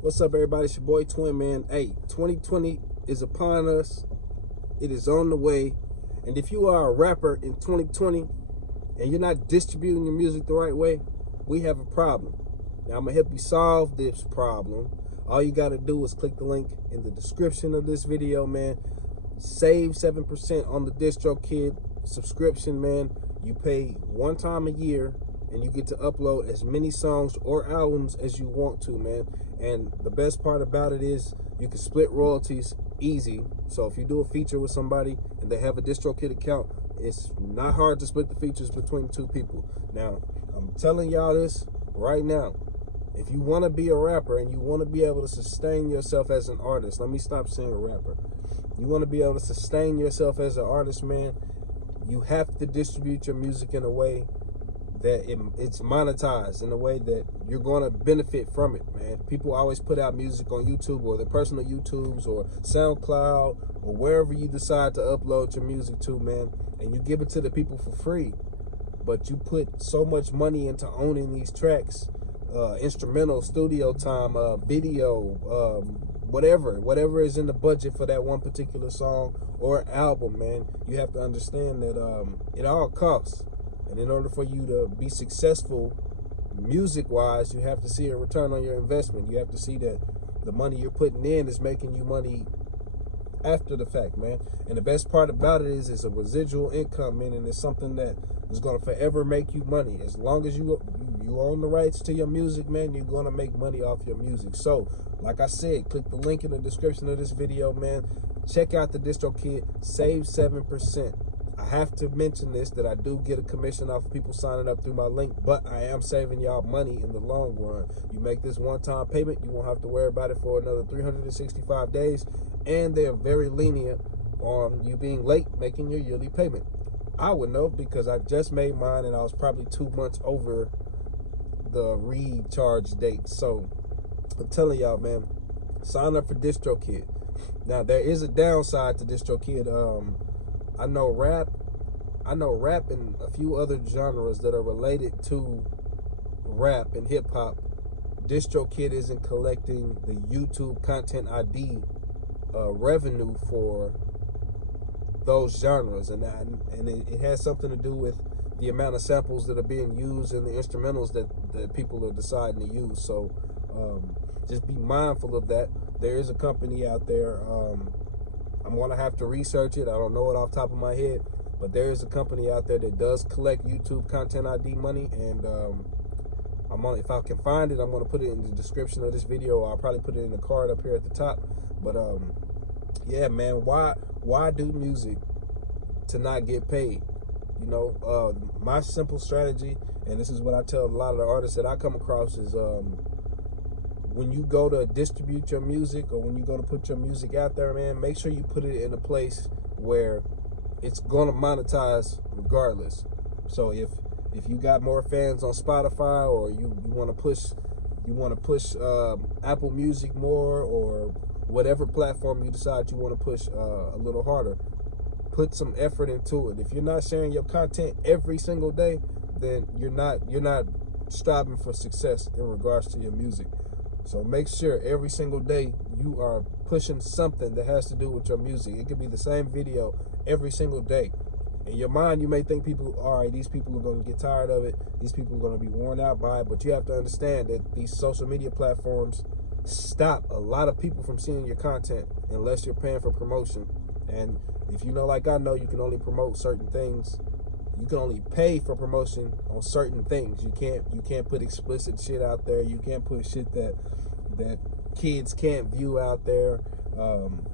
What's up, everybody? It's your boy Twin, man. Hey, 2020 is upon us. It is on the way. And if you are a rapper in 2020 and you're not distributing your music the right way, we have a problem. Now, I'm going to help you solve this problem. All you got to do is click the link in the description of this video, man. Save 7% on the Distro Kid subscription, man. You pay one time a year and you get to upload as many songs or albums as you want to, man. And the best part about it is you can split royalties easy. So if you do a feature with somebody and they have a Distro Kid account, it's not hard to split the features between two people. Now, I'm telling y'all this right now. If you want to be a rapper and you want to be able to sustain yourself as an artist, let me stop saying rapper. You want to be able to sustain yourself as an artist, man, you have to distribute your music in a way that it's monetized, in a way that you're going to benefit from it, man. People always put out music on YouTube or their personal YouTubes or SoundCloud or wherever you decide to upload your music to, man, and you give it to the people for free. But you put so much money into owning these tracks, instrumental, studio time, video, whatever is in the budget for that one particular song or album, man. You have to understand that it all costs. And in order for you to be successful music-wise, you have to see a return on your investment. You have to see that the money you're putting in is making you money after the fact, man. And the best part about it is it's a residual income, meaning it's something that is going to forever make you money. As long as you own the rights to your music, man, you're going to make money off your music. So, like I said, click the link in the description of this video, man. Check out the Distro Kid. Save 7%. I have to mention this, that I do get a commission off of people signing up through my link, but I am saving y'all money in the long run. You make this one-time payment, you won't have to worry about it for another 365 days, and they're very lenient on you being late making your yearly payment. I would know because I just made mine, and I was probably 2 months over the recharge date. So I'm telling y'all, man, sign up for Distro Kid. Now, there is a downside to Distro Kid. I know rap and a few other genres that are related to rap and hip hop. Distro Kid isn't collecting the YouTube Content ID revenue for those genres, and it has something to do with the amount of samples that are being used and the instrumentals that people are deciding to use. So just be mindful of that. There is a company out there. I'm going to have to research it. I don't know it off the top of my head, but there is a company out there that does collect YouTube Content ID money, and if I can find it, I'm going to put it in the description of this video. I'll probably put it in the card up here at the top. But yeah, man, why do music to not get paid? You know, my simple strategy, and this is what I tell a lot of the artists that I come across, is when you go to distribute your music or when you go to put your music out there, man, make sure you put it in a place where it's going to monetize regardless. So if you got more fans on Spotify, or you want to push Apple Music more, or whatever platform you decide you want to push a little harder, put some effort into it. If you're not sharing your content every single day, then you're not striving for success in regards to your music. So make sure every single day you are pushing something that has to do with your music. It could be the same video every single day. In your mind, you may think all right, these people are going to get tired of it. These people are going to be worn out by it. But you have to understand that these social media platforms stop a lot of people from seeing your content unless you're paying for promotion. And if you know, like I know, you can only promote certain things. You can only pay for promotion on certain things. You can't put explicit shit out there. You can't put shit that kids can't view out there.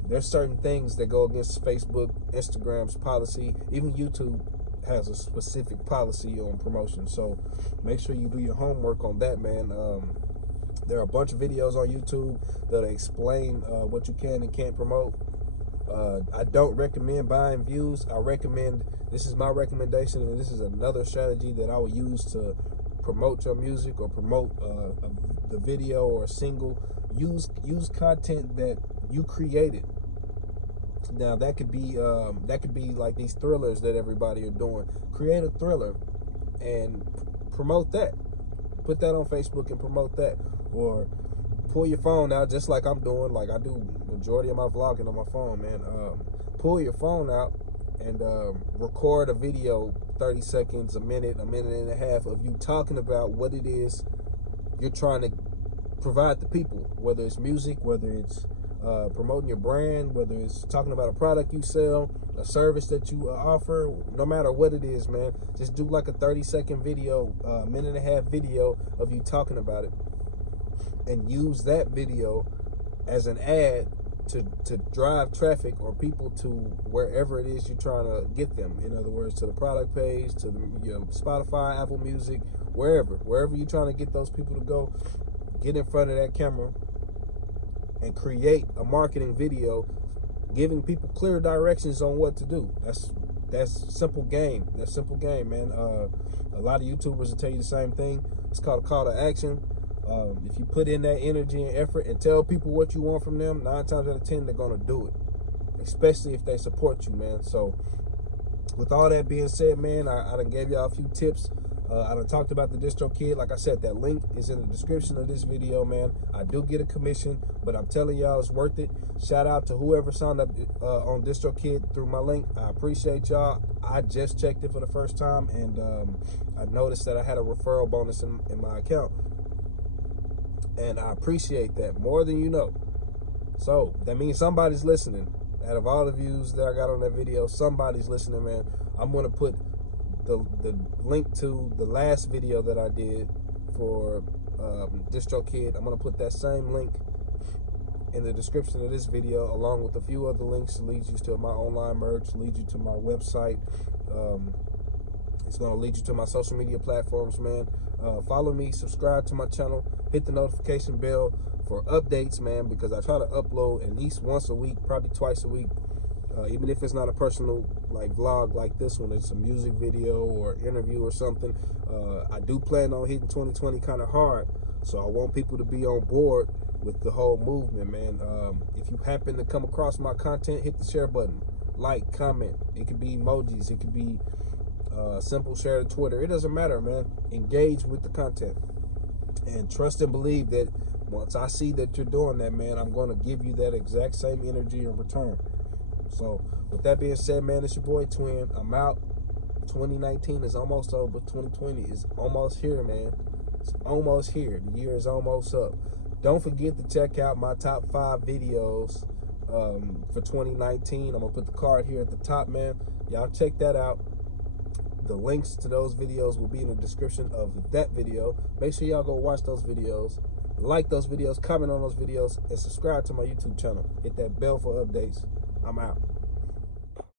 There's certain things that go against Facebook, Instagram's policy. Even YouTube has a specific policy on promotion. So make sure you do your homework on that, man. There are a bunch of videos on YouTube that explain what you can and can't promote. I don't recommend buying views. This is my recommendation, and this is another strategy that I will use to promote your music or promote the video or a single. Use content that you created. Now that could be like these thrillers that everybody are doing. Create a thriller and promote that. Put that on Facebook and promote that, or pull your phone out just like I'm doing, like I do majority of my vlogging on my phone, man. Pull your phone out and record a video, 30 seconds, a minute and a half of you talking about what it is you're trying to provide the people, whether it's music, whether it's promoting your brand, whether it's talking about a product you sell, a service that you offer, no matter what it is, man. Just do like a 30-second video, minute and a half video of you talking about it, and use that video as an ad to drive traffic or people to wherever it is you're trying to get them. In other words, to the product page, to the Spotify, Apple Music, wherever you're trying to get those people to go. Get in front of that camera and create a marketing video giving people clear directions on what to do. That's simple game. That's simple game, man. A lot of YouTubers will tell you the same thing. It's called a call to action. If you put in that energy and effort and tell people what you want from them, 9 times out of 10 they're gonna do it, especially if they support you, man. So with all that being said, man, I done gave y'all a few tips. I done talked about the Distro Kid. Like I said, that link is in the description of this video, man. I do get a commission, but I'm telling y'all it's worth it. Shout out to whoever signed up on Distro Kid through my link. I appreciate y'all. I just checked it for the first time, and I noticed that I had a referral bonus in my account. And I appreciate that more than you know. So that means somebody's listening. Out of all the views that I got on that video, somebody's listening, man. I'm gonna put the link to the last video that I did for Distro Kid. I'm gonna put that same link in the description of this video, along with a few other links to lead you to my online merch, lead you to my website. It's gonna lead you to my social media platforms, man. Follow me, subscribe to my channel, hit the notification bell for updates, man, because I try to upload at least once a week, probably twice a week. Even if it's not a personal like vlog like this one, it's a music video or interview or something. I do plan on hitting 2020 kind of hard, so I want people to be on board with the whole movement, man. If you happen to come across my content, hit the share button, like, comment. It could be emojis, it could be simple share to Twitter. It doesn't matter, man. Engage with the content and trust and believe that once I see that you're doing that, man, I'm going to give you that exact same energy in return. So with that being said, man, it's your boy Twin. I'm out. 2019 is almost over. 2020 is almost here, man. It's almost here. The year is almost up. Don't forget to check out my top 5 videos for 2019. I'm gonna put the card here at the top, man. Y'all check that out. The links to those videos will be in the description of that video. Make sure y'all go watch those videos, like those videos, comment on those videos, and subscribe to my YouTube channel. Hit that bell for updates. I'm out.